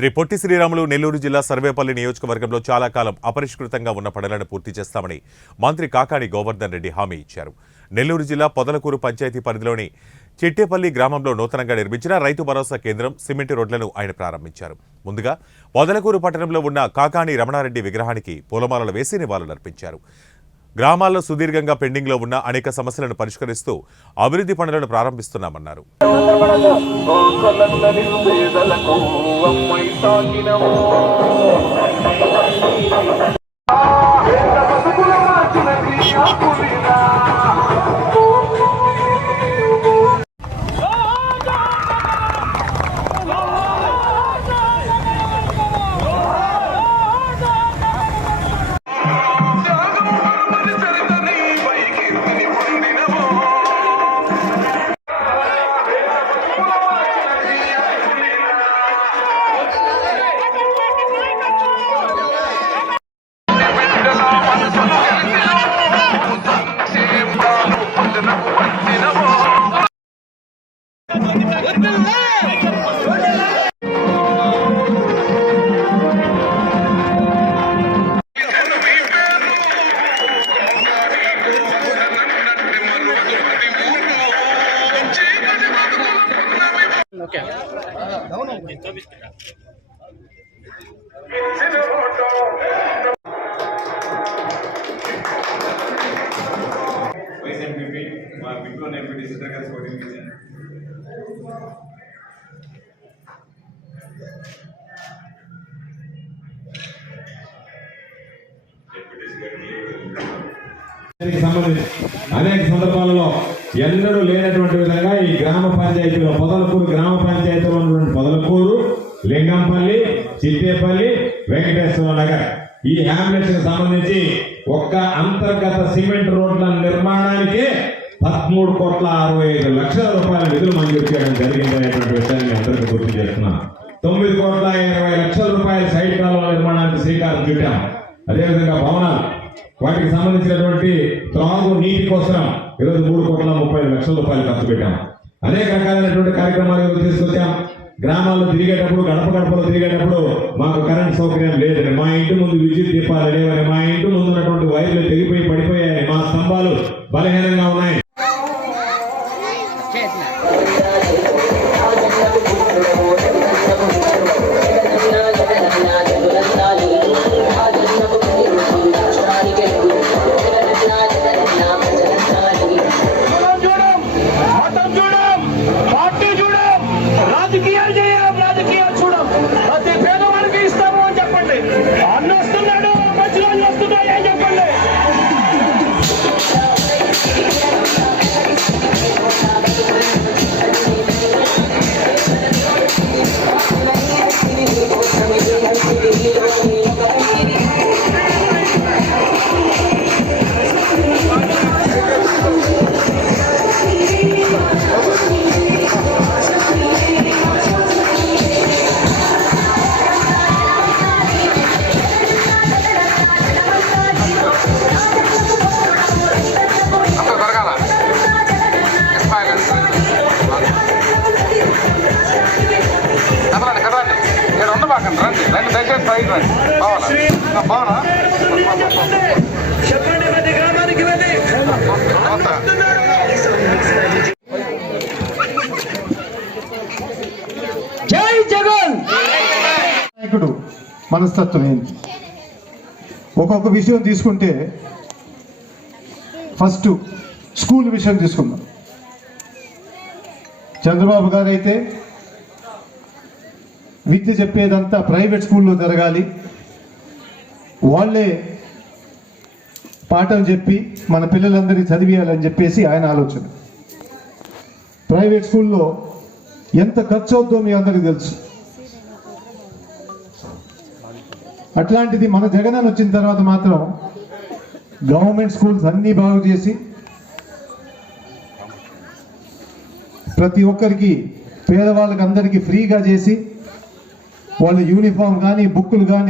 శ్రీ పొట్టి శ్రీరాములు నెల్లూరు జిల్లా సర్వేపల్లి నియోజకవర్గంలో చాలా కాలం అపరిష్కృతంగా ఉన్న పనులను పూర్తి చేస్తామని మంత్రి కాకాని గోవర్ధన్ రెడ్డి హామీ ఇచ్చారు. నెల్లూరు జిల్లా పొదలకూరు పంచాయతీ పరిధిలోని చెట్టేపల్లి గ్రామంలో నూతనంగా నిర్మించిన రైతు భరోసా కేంద్రం, సిమెంట్ రోడ్లను ఆయన ప్రారంభించారు. ముందుగా పొదలకూరు పట్టణంలో ఉన్న కాకాని రమణారెడ్డి విగ్రహానికి పూలమాలలు వేసి నివాళులర్పించారు. గ్రామాల్లో సుదీర్ఘంగా పెండింగ్లో ఉన్న అనేక సమస్యలను పరిష్కరిస్తూ అభివృద్ధి పనులను ప్రారంభిస్తున్నామన్నారు. అనేక సందర్భాలలో ఎన్నడూ లేనటువంటి విధంగా ఈ గ్రామ పంచాయతీలో పొదలకూరు గ్రామ పంచాయతీలో ఉన్నటువంటి పొదలకూరు, లింగంపల్లి, చిట్టేపల్లి, వెంకటేశ్వర నగర్ ఈ హ్యామ్లెట్స్ కి సంబంధించి ఒక్క అంతర్గత సిమెంట్ రోడ్ల నిర్మాణానికి 13,65 కోట్ల నిధులు మంజూరు చేయడం జరిగింది అనేటువంటి విషయాన్ని అందరికీ గుర్తు చేస్తున్నాం. 9,20 కోట్ల సైడ్ కాలువల నిర్మాణానికి శ్రీకారం చుట్టాం. అదేవిధంగా భవనాలు, వాటికి సంబంధించినటువంటి త్రాగు నీటి కోసం ఈరోజు 3,30 కోట్ల ఖర్చు పెట్టాం. అనేక రకాలైనటువంటి కార్యక్రమాలు తీసుకొచ్చాం. గ్రామాల్లో తిరిగేటప్పుడు, గడపలో తిరిగేటప్పుడు మాకు కరెంట్ సౌకర్యం లేదని, మా ఇంటి ముందు విద్యుత్ దీపాలు లేవని, మా ఇంటి ముందు ఉన్నటువంటి వైర్లు తెగిపోయి పడిపోయాయి, మా స్తంభాలు బలహీనంగా ఉన్నాయి. జై జగన్ నాయకుడు మనస్తత్వం ఏంటి? ఒక్కొక్క విషయం తీసుకుంటే ఫస్ట్ స్కూల్ విషయం తీసుకుందాం. చంద్రబాబు గారు అయితే విద్య చెప్పేదంతా ప్రైవేట్ స్కూల్లో జరగాలి, వాళ్ళే పాఠం చెప్పి మన పిల్లలందరినీ చదివేయాలని చెప్పేసి ఆయన ఆలోచన. ప్రైవేట్ స్కూల్లో ఎంత ఖర్చు అవుతుందో మీ అందరికీ తెలుసు. అట్లాంటిది మన జగన్ వచ్చిన తర్వాత మాత్రం గవర్నమెంట్ స్కూల్స్ అన్నీ బాగు చేసి ప్రతి ఒక్కరికి, పేదవాళ్ళకి అందరికీ ఫ్రీగా చేసి, వాళ్ళ యూనిఫామ్ కానీ, బుక్కులు కానీ